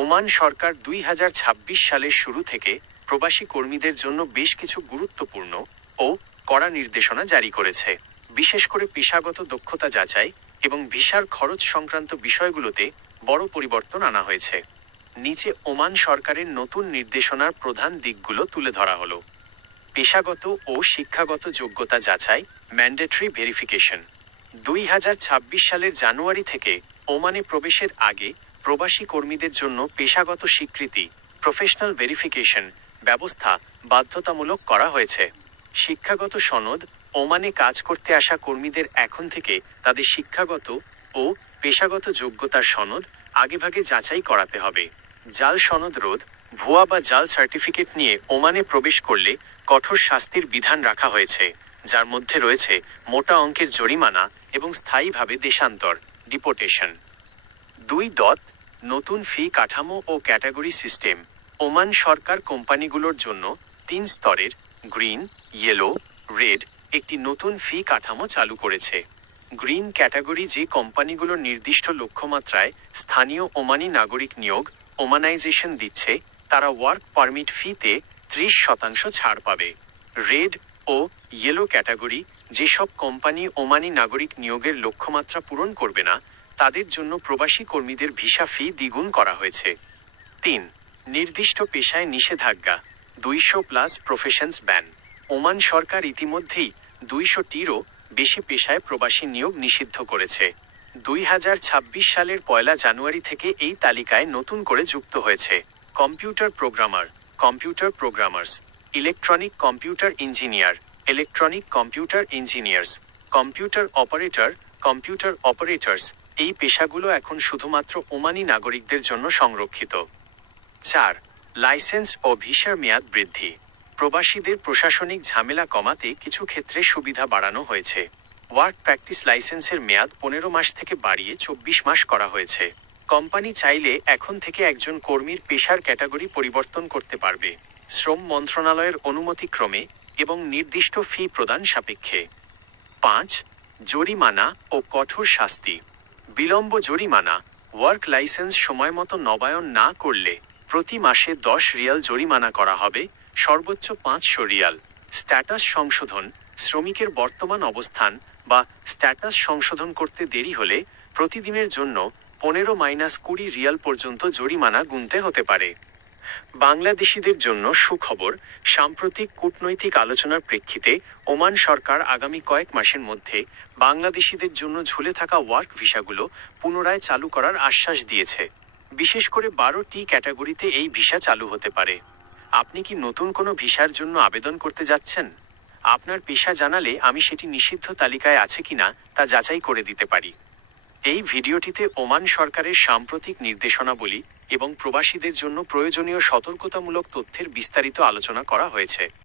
Oman সরকার 2026 সালের শুরু থেকে প্রবাসী কর্মীদের জন্য বেশ কিছু গুরুত্বপূর্ণ ও কড়া নির্দেশনা জারি করেছে। বিশেষ করে পেশাগত দক্ষতা যাচাই এবং ভিসার খরচ সংক্রান্ত বিষয়গুলোতে বড় পরিবর্তন আনা হয়েছে। নিচে ওমান সরকারের নতুন নির্দেশনার প্রধান দিকগুলো তুলে ধরা হলো। পেশাগত ও শিক্ষাগত যোগ্যতা যাচাই, ম্যান্ডেটরি ভেরিফিকেশন। 2026 সালের জানুয়ারি থেকে ওমানে প্রবেশের আগে প্রবাসী কর্মীদের জন্য পেশাগত স্বীকৃতি, প্রফেশনাল ভেরিফিকেশন ব্যবস্থা বাধ্যতামূলক করা হয়েছে। শিক্ষাগত সনদ, ওমানে কাজ করতে আসা কর্মীদের এখন থেকে তাদের শিক্ষাগত ও পেশাগত যোগ্যতার সনদ আগেভাগে যাচাই করাতে হবে। জাল সনদ রোধ, ভুয়া বা জাল সার্টিফিকেট নিয়ে ওমানে প্রবেশ করলে কঠোর শাস্তির বিধান রাখা হয়েছে, যার মধ্যে রয়েছে মোটা অঙ্কের জরিমানা এবং স্থায়ীভাবে দেশান্তর, ডিপোর্টেশন। 2. নতুন ফি কাঠামো ও ক্যাটাগরি সিস্টেম। ওমান সরকার কোম্পানিগুলোর জন্য 3 স্তরের গ্রিন, ইয়েলো, রেড একটি নতুন ফি কাঠামো চালু করেছে। গ্রিন ক্যাটাগরি যে কোম্পানিগুলোর নির্দিষ্ট লক্ষ্যমাত্রায় স্থানীয় ওমানি নাগরিক নিয়োগ, ওমানাইজেশন দিচ্ছে, তারা ওয়ার্ক পারমিট ফিতে 30% ছাড় পাবে। রেড ও ইয়েলো ক্যাটাগরি যেসব কোম্পানি ওমানি নাগরিক নিয়োগের লক্ষ্যমাত্রা পূরণ করবে না, তাদের জন্য প্রবাসী কর্মীদের ভিসা ফি দ্বিগুণ করা হয়েছে। 3. নির্দিষ্ট পেশায় নিষেধাজ্ঞা, 200+ প্রফেশনস ব্যান। ওমান সরকার ইতিমধ্যেই 200টিরও বেশি পেশায় প্রবাসী নিয়োগ নিষিদ্ধ করেছে। 2026 সালের 1 জানুয়ারি থেকে এই তালিকায় নতুন করে যুক্ত হয়েছে computer programmer, computer programmers, electronic computer engineer, electronic computer engineers, computer operator, computer operators. এই পেশাগুলো এখন শুধুমাত্র ওমানি নাগরিকদের জন্য সংরক্ষিত। 4. লাইসেন্স ও ভিসার মেয়াদ বৃদ্ধি। প্রবাসীদের প্রশাসনিক ঝামেলা কমাতে কিছু ক্ষেত্রে সুবিধা বাড়ানো হয়েছে। ওয়ার্ক প্র্যাকটিস লাইসেন্সের মেয়াদ 15 মাস থেকে বাড়িয়ে 24 মাস করা হয়েছে। কোম্পানি চাইলে এখন থেকে একজন কর্মীর পেশার ক্যাটাগরি পরিবর্তন করতে পারবে, শ্রম মন্ত্রণালয়ের অনুমতিক্রমে এবং নির্দিষ্ট ফি প্রদান সাপেক্ষে। 5. জরিমানা ও কঠোর শাস্তি। বিলম্ব জরিমানা, ওয়ার্ক লাইসেন্স সময়মতো নবায়ন না করলে প্রতি মাসে 10 রিয়াল জরিমানা করা হবে, সর্বোচ্চ 500 রিয়াল। স্ট্যাটাস সংশোধন, শ্রমিকের বর্তমান অবস্থান বা স্ট্যাটাস সংশোধন করতে দেরি হলে প্রতিদিনের জন্য 15-20 রিয়াল পর্যন্ত জরিমানা গুনতে হতে পারে। বাংলাদেশিদের জন্য সুখবর, সাম্প্রতিক কূটনৈতিক আলোচনার প্রেক্ষিতে ওমান সরকার আগামী কয়েক মাসের মধ্যে বাংলাদেশিদের জন্য ঝুলে থাকা ওয়ার্ক ভিসাগুলো পুনরায় চালু করার আশ্বাস দিয়েছে। বিশেষ করে 12টি ক্যাটাগরিতে এই ভিসা চালু হতে পারে। আপনি কি নতুন কোনো ভিসার জন্য আবেদন করতে যাচ্ছেন? আপনার পেশা জানালে আমি সেটি নিষিদ্ধ তালিকায় আছে কিনা তা যাচাই করে দিতে পারি। এই ভিডিওটিতে ওমান সরকারের সাম্প্রতিক নির্দেশনাবলী এবং প্রবাসীদের জন্য প্রয়োজনীয় সতর্কতামূলক তথ্যের বিস্তারিত আলোচনা করা হয়েছে।